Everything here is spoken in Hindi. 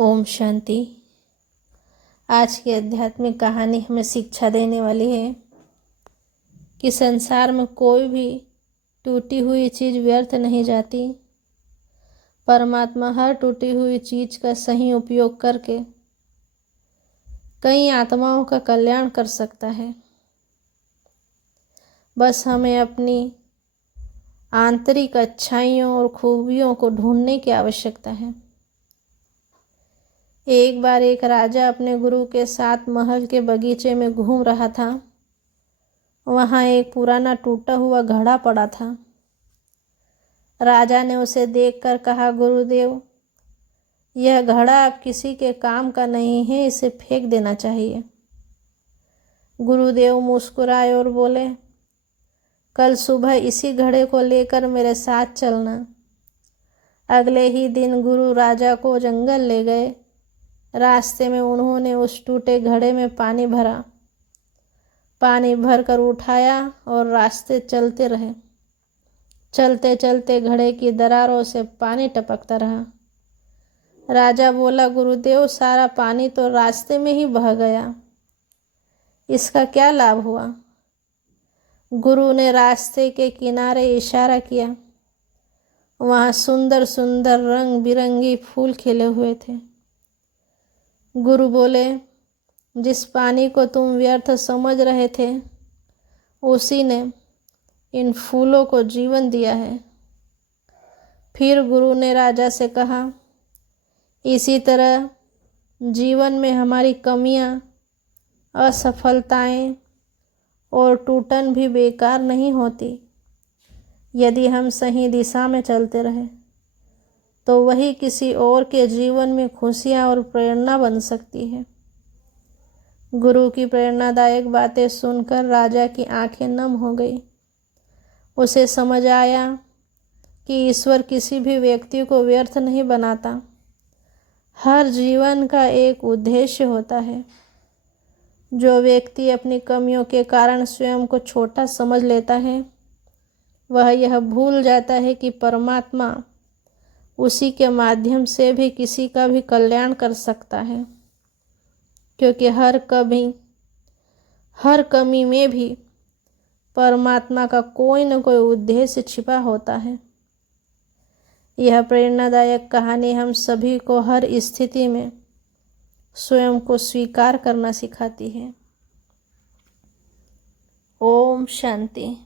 ओम शांति। आज की आध्यात्मिक कहानी हमें शिक्षा देने वाली है कि संसार में कोई भी टूटी हुई चीज़ व्यर्थ नहीं जाती। परमात्मा हर टूटी हुई चीज़ का सही उपयोग करके कई आत्माओं का कल्याण कर सकता है। बस हमें अपनी आंतरिक अच्छाइयों और खूबियों को ढूंढने की आवश्यकता है। एक बार एक राजा अपने गुरु के साथ महल के बगीचे में घूम रहा था। वहाँ एक पुराना टूटा हुआ घड़ा पड़ा था। राजा ने उसे देखकर कहा, गुरुदेव, यह घड़ा अब किसी के काम का नहीं है, इसे फेंक देना चाहिए। गुरुदेव मुस्कुराए और बोले, कल सुबह इसी घड़े को लेकर मेरे साथ चलना। अगले ही दिन गुरु राजा को जंगल ले गए। रास्ते में उन्होंने उस टूटे घड़े में पानी भरा। पानी भरकर उठाया और रास्ते चलते रहे। चलते चलते घड़े की दरारों से पानी टपकता रहा। राजा बोला, गुरुदेव, सारा पानी तो रास्ते में ही बह गया, इसका क्या लाभ हुआ? गुरु ने रास्ते के किनारे इशारा किया। वहाँ सुंदर सुंदर रंग बिरंगी फूल खिले हुए थे। गुरु बोले, जिस पानी को तुम व्यर्थ समझ रहे थे, उसी ने इन फूलों को जीवन दिया है। फिर गुरु ने राजा से कहा, इसी तरह जीवन में हमारी कमियां, असफलताएं और टूटन भी बेकार नहीं होती। यदि हम सही दिशा में चलते रहे तो वही किसी और के जीवन में खुशियाँ और प्रेरणा बन सकती है। गुरु की प्रेरणादायक बातें सुनकर राजा की आंखें नम हो गई। उसे समझ आया कि ईश्वर किसी भी व्यक्ति को व्यर्थ नहीं बनाता। हर जीवन का एक उद्देश्य होता है। जो व्यक्ति अपनी कमियों के कारण स्वयं को छोटा समझ लेता है, वह यह भूल जाता है कि परमात्मा उसी के माध्यम से भी किसी का भी कल्याण कर सकता है, क्योंकि हर कमी में भी परमात्मा का कोई न कोई उद्देश्य छिपा होता है। यह प्रेरणादायक कहानी हम सभी को हर स्थिति में स्वयं को स्वीकार करना सिखाती है। ओम शांति।